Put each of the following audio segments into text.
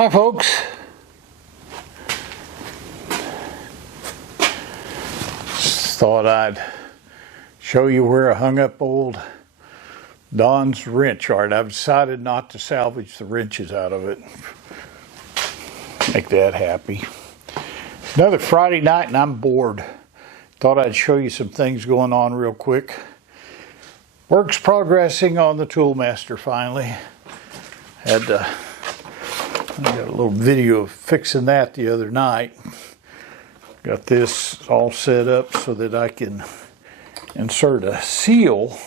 Hi folks, just thought I'd show you where I hung up old Don's wrench yard. I've decided not to salvage the wrenches out of it. Make that happy. Another Friday night and I'm bored. Thought I'd show you some things going on real quick. Work's progressing on the Toolmaster finally. I got a little video of fixing that the other night. Got this all set up so that I can insert a seal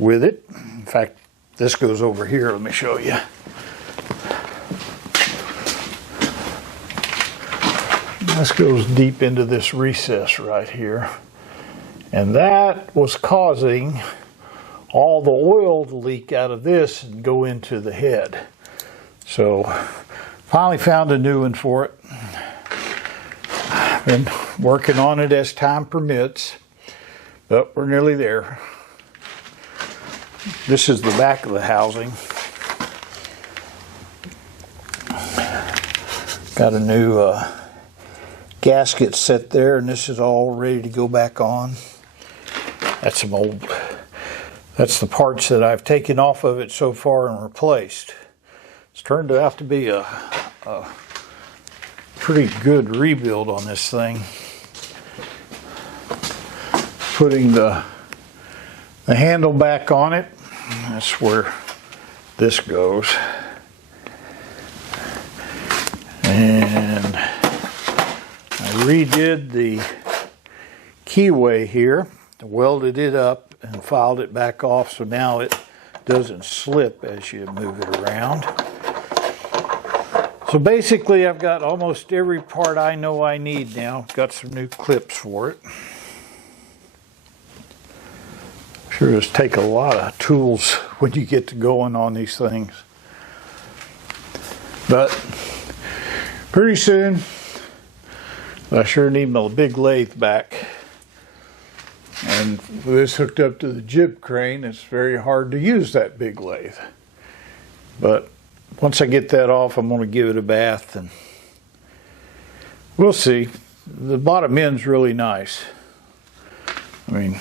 with it. In fact, this goes over here. Let me show you. This goes deep into this recess right here. And that was causing all the oil to leak out of this and go into the head. So, finally found a new one for it. I've been working on it as time permits, but we're nearly there. This is the back of the housing. Got a new gasket set there, and this is all ready to go back on. That's that's the parts that I've taken off of it so far and replaced. It's turned out to be a pretty good rebuild on this thing. Putting the handle back on it, that's where this goes. And I redid the keyway here, welded it up and filed it back off so now it doesn't slip as you move it around. So basically I've got almost every part I know I need now. Got some new clips for it. Sure does take a lot of tools when you get to going on these things. But pretty soon I sure need my big lathe back. And with this hooked up to the jib crane, it's very hard to use that big lathe. But once I get that off, I'm going to give it a bath and we'll see. The bottom end's really nice. I mean,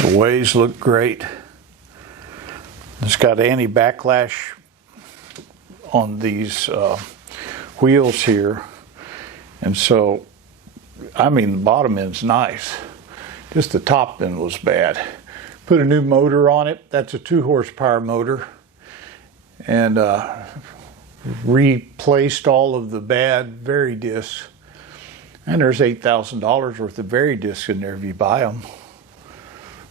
the ways look great. It's got anti-backlash on these wheels here. And so, I mean, the bottom end's nice. Just the top end was bad. Put a new motor on it. That's a 2 horsepower motor. And replaced all of the bad Vari-Discs. And there's $8,000 worth of Vari-Discs in there if you buy them.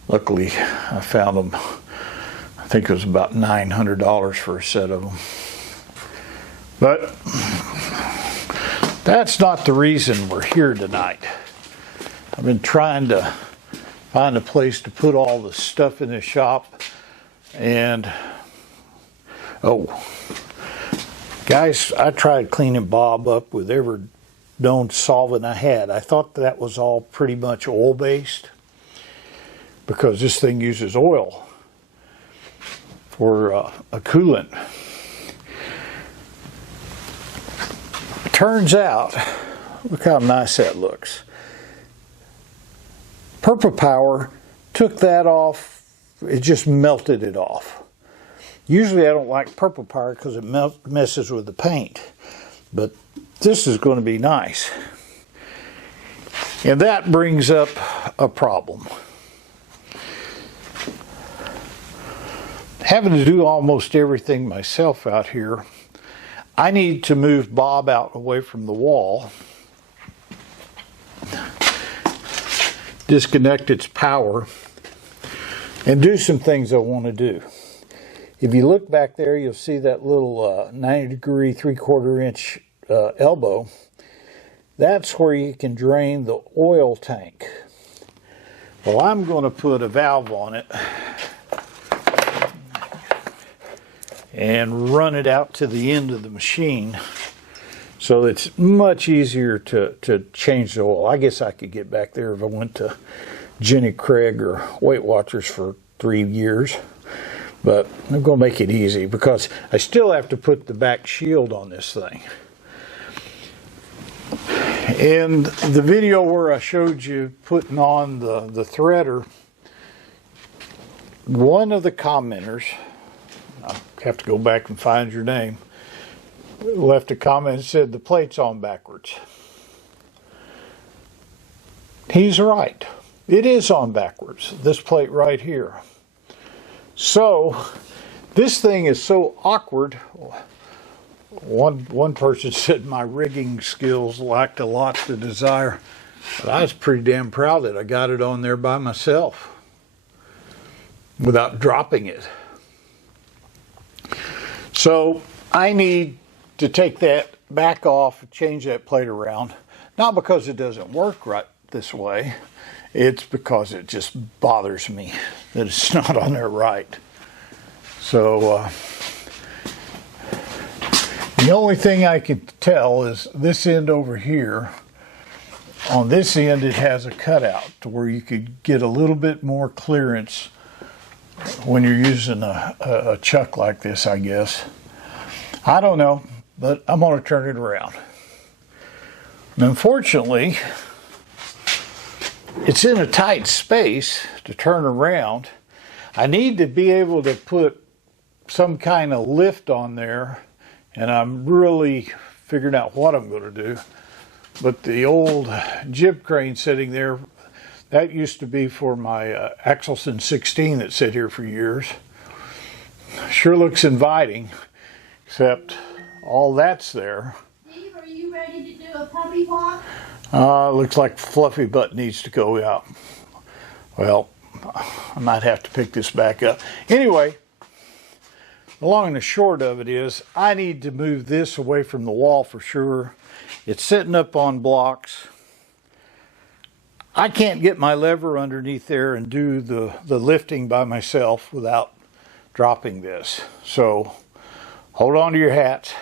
Luckily, I found them, I think it was about $900 for a set of them. But that's not the reason we're here tonight. I've been trying to find a place to put all the stuff in the shop. And oh, guys, I tried cleaning Bob up with every known solvent I had. I thought that was all pretty much oil-based because this thing uses oil for a coolant. Turns out, look how nice that looks. Purple Power took that off, it just melted it off. Usually I don't like Purple Power because it messes with the paint, but this is going to be nice. And that brings up a problem. Having to do almost everything myself out here, I need to move Bob out away from the wall, disconnect its power, and do some things I want to do. If you look back there, you'll see that little 90-degree 3/4 inch elbow. That's where you can drain the oil tank. Well, I'm going to put a valve on it and run it out to the end of the machine so it's much easier to change the oil. I guess I could get back there if I went to Jenny Craig or Weight Watchers for 3 years. But I'm going to make it easy because I still have to put the back shield on this thing. In the video where I showed you putting on the threader, one of the commenters, I'll have to go back and find your name, left a comment and said the plate's on backwards. He's right. It is on backwards, this plate right here. So this thing is so awkward. One person said my rigging skills lacked a lot to desire, but I was pretty damn proud that I got it on there by myself without dropping it. So I need to take that back off and change that plate around. Not because it doesn't work right this way, it's because it just bothers me that it's not on there right. So the only thing I can tell is this end over here. On this end it has a cutout to where you could get a little bit more clearance when you're using a chuck like this, I guess. I don't know, but I'm going to turn it around. And unfortunately, it's in a tight space to turn around. I need to be able to put some kind of lift on there, and I'm really figuring out what I'm going to do. But the old jib crane sitting there, that used to be for my Axelson 16 that sat here for years. Sure looks inviting, except all that's there. Steve, are you ready to do a puppy walk? Looks like Fluffy Butt needs to go out. Well, I might have to pick this back up. Anyway, the long and the short of it is I need to move this away from the wall for sure. It's sitting up on blocks. I can't get my lever underneath there and do the lifting by myself without dropping this. So hold on to your hats.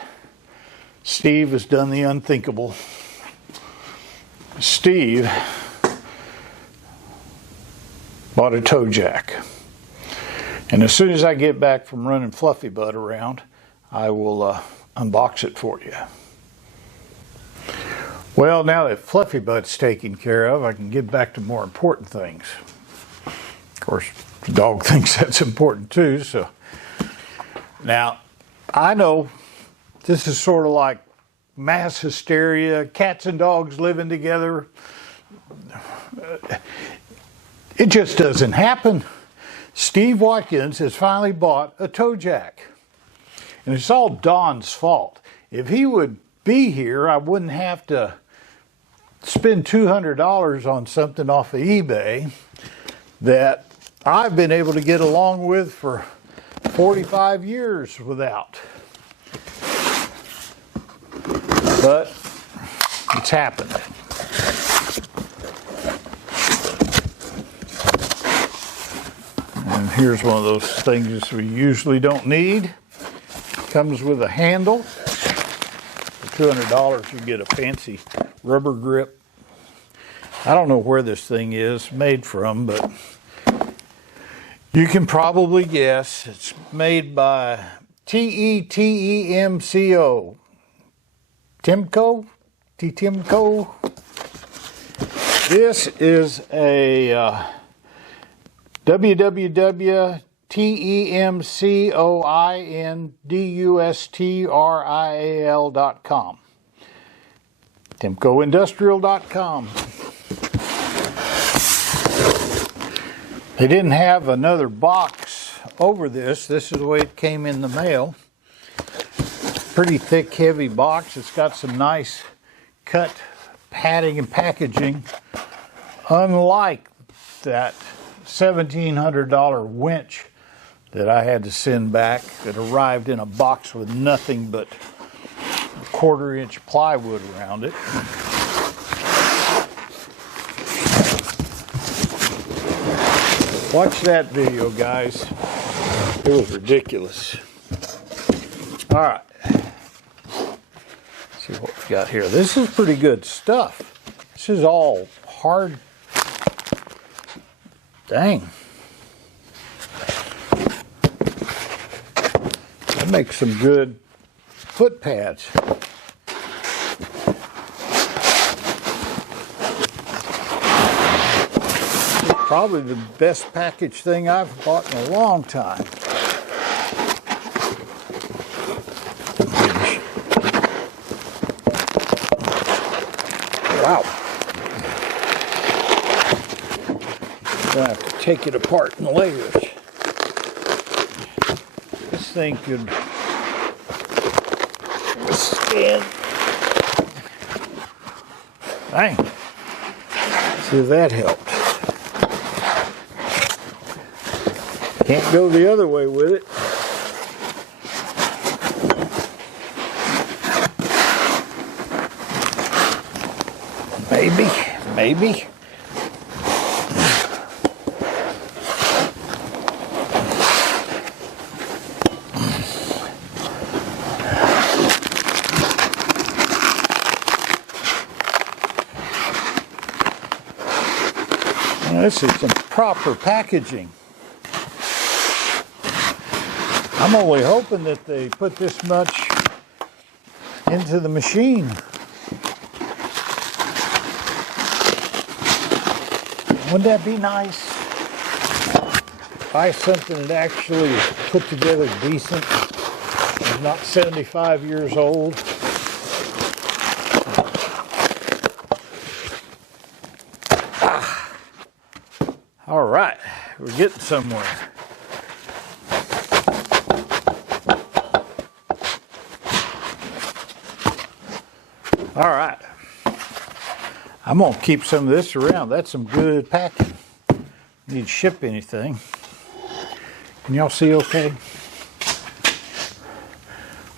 Steve has done the unthinkable. Steve bought a toe jack. And as soon as I get back from running Fluffy Butt around, I will unbox it for you. Well, now that Fluffy Butt's taken care of, I can get back to more important things. Of course, the dog thinks that's important too, so. Now, I know this is sort of like mass hysteria, cats and dogs living together. It just doesn't happen. Steve Watkins has finally bought a toe jack. And it's all Don's fault. If he would be here, I wouldn't have to spend $200 on something off of eBay that I've been able to get along with for 45 years without. But it's happened. And here's one of those things we usually don't need. Comes with a handle. For $200 you get a fancy rubber grip. I don't know where this thing is made from, but you can probably guess. It's made by TETEMCO. Timco? T-Timco? This is a www.temcoindustrial.com. TimcoIndustrial.com. They didn't have another box over this. This is the way it came in the mail. Pretty thick, heavy box. It's got some nice cut padding and packaging. Unlike that $1,700 winch that I had to send back that arrived in a box with nothing but a 1/4-inch plywood around it. Watch that video, guys. It was ridiculous. All right. Let's see what we got here. This is pretty good stuff. This is all hard. Dang. make some good foot pads. It's probably the best packaged thing I've bought in a long time. Wow. Gonna have to take it apart in layers. This thing could withstand. Dang. See if that helped. Can't go the other way with it. Maybe. Now, this is some proper packaging. I'm only hoping that they put this much into the machine. Wouldn't that be nice? Buy something that actually is put together decent, and not 75 years old. All right, we're getting somewhere. All right. I'm going to keep some of this around. That's some good packing. Need to ship anything. Can y'all see okay?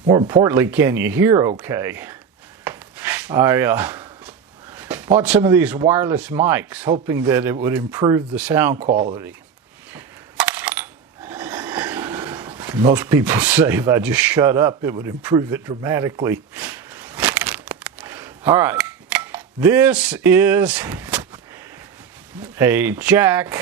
More importantly, can you hear okay? I bought some of these wireless mics hoping that it would improve the sound quality. Most people say if I just shut up, it would improve it dramatically. All right. This is a jack.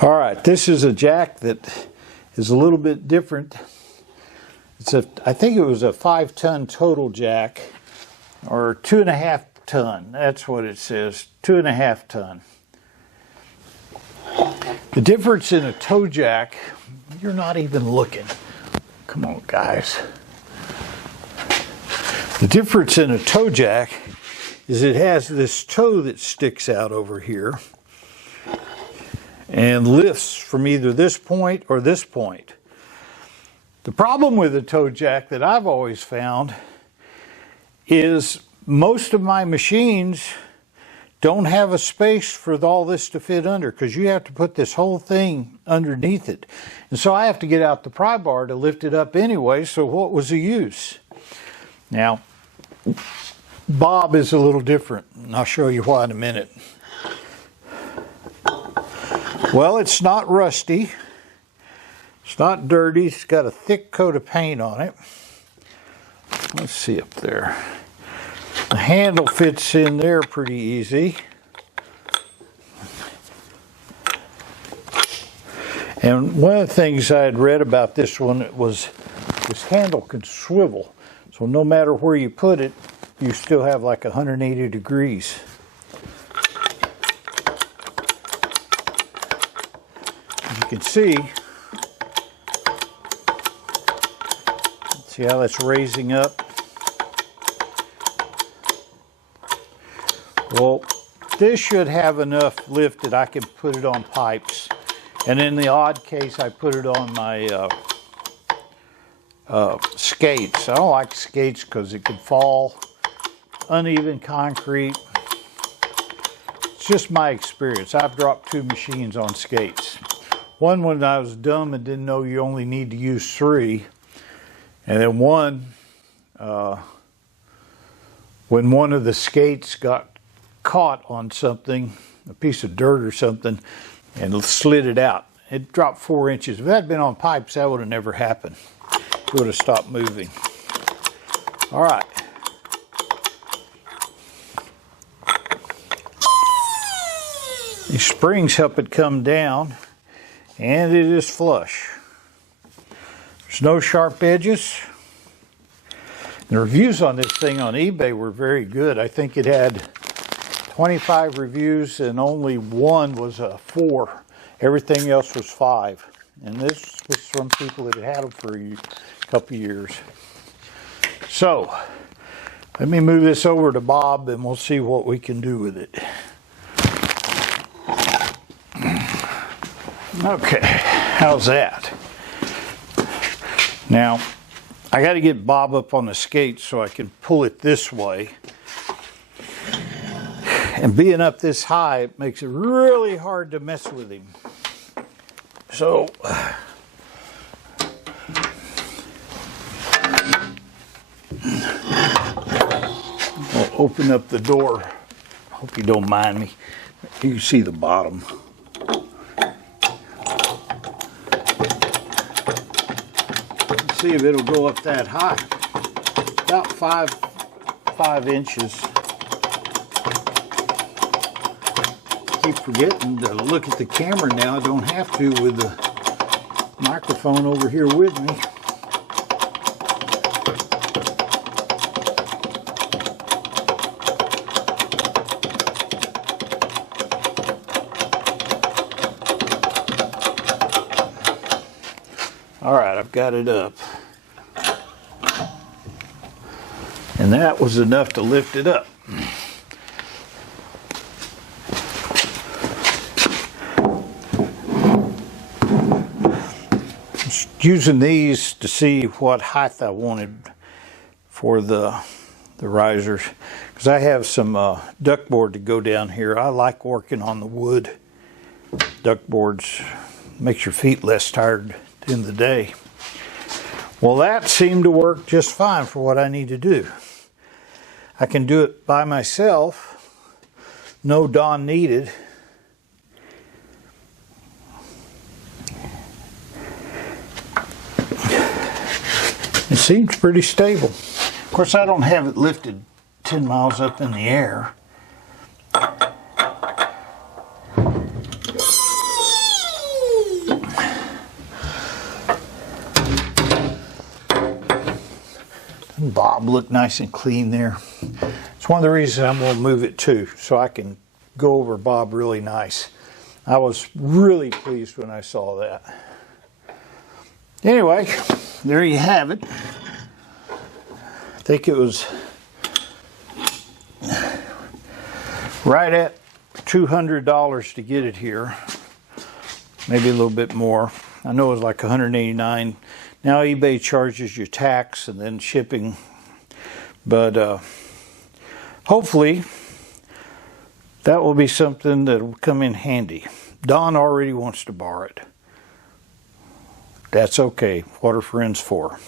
All right, this is a jack that is a little bit different. I think it was a 5-ton total jack, or 2.5 ton. That's what it says, 2.5 ton. The difference in a toe jack, you're not even looking. Come on, guys. The difference in a toe jack is it has this toe that sticks out over here and lifts from either this point or this point. The problem with a toe jack that I've always found is most of my machines don't have a space for all this to fit under, because you have to put this whole thing underneath it. And so I have to get out the pry bar to lift it up anyway, so what was the use? Now, Bob is a little different, and I'll show you why in a minute. Well, it's not rusty. It's not dirty. It's got a thick coat of paint on it. Let's see up there. The handle fits in there pretty easy. And one of the things I had read about this one was this handle can swivel. So no matter where you put it, you still have like 180 degrees. As you can see how that's raising up? Well, this should have enough lift that I can put it on pipes. And in the odd case, I put it on my skates. I don't like skates because it could fall. Uneven concrete. It's just my experience. I've dropped 2 machines on skates. One when I was dumb and didn't know you only need to use 3. And then one, when one of the skates got caught on something, a piece of dirt or something, and slid it out. It dropped 4 inches. If that had been on pipes, that would have never happened. It would have stopped moving. All right. These springs help it come down, and it is flush. There's no sharp edges. The reviews on this thing on eBay were very good. I think it had 25 reviews and only one was a 4. Everything else was 5. And this was from people that had them for a couple years. So, let me move this over to Bob and we'll see what we can do with it. Okay, how's that? Now, I got to get Bob up on the skates so I can pull it this way. And being up this high, it makes it really hard to mess with him. So, I'll open up the door. Hope you don't mind me. You can see the bottom. Let's see if it'll go up that high. About five inches. Keep forgetting to look at the camera now. I don't have to with the microphone over here with me. All right, I've got it up. And that was enough to lift it up. Using these to see what height I wanted for the risers, because I have some duckboard to go down here. I like working on the wood. Duckboards makes your feet less tired at the end of the day. Well, that seemed to work just fine for what I need to do. I can do it by myself. No Don needed. It seems pretty stable. Of course, I don't have it lifted 10 miles up in the air. Doesn't Bob look nice and clean there? It's one of the reasons I'm going to move it too, so I can go over Bob really nice. I was really pleased when I saw that. Anyway, there you have it. I think it was right at $200 to get it here. Maybe a little bit more. I know it was like $189. Now eBay charges you tax and then shipping. But hopefully that will be something that will come in handy. Don already wants to borrow it. That's okay. What are friends for?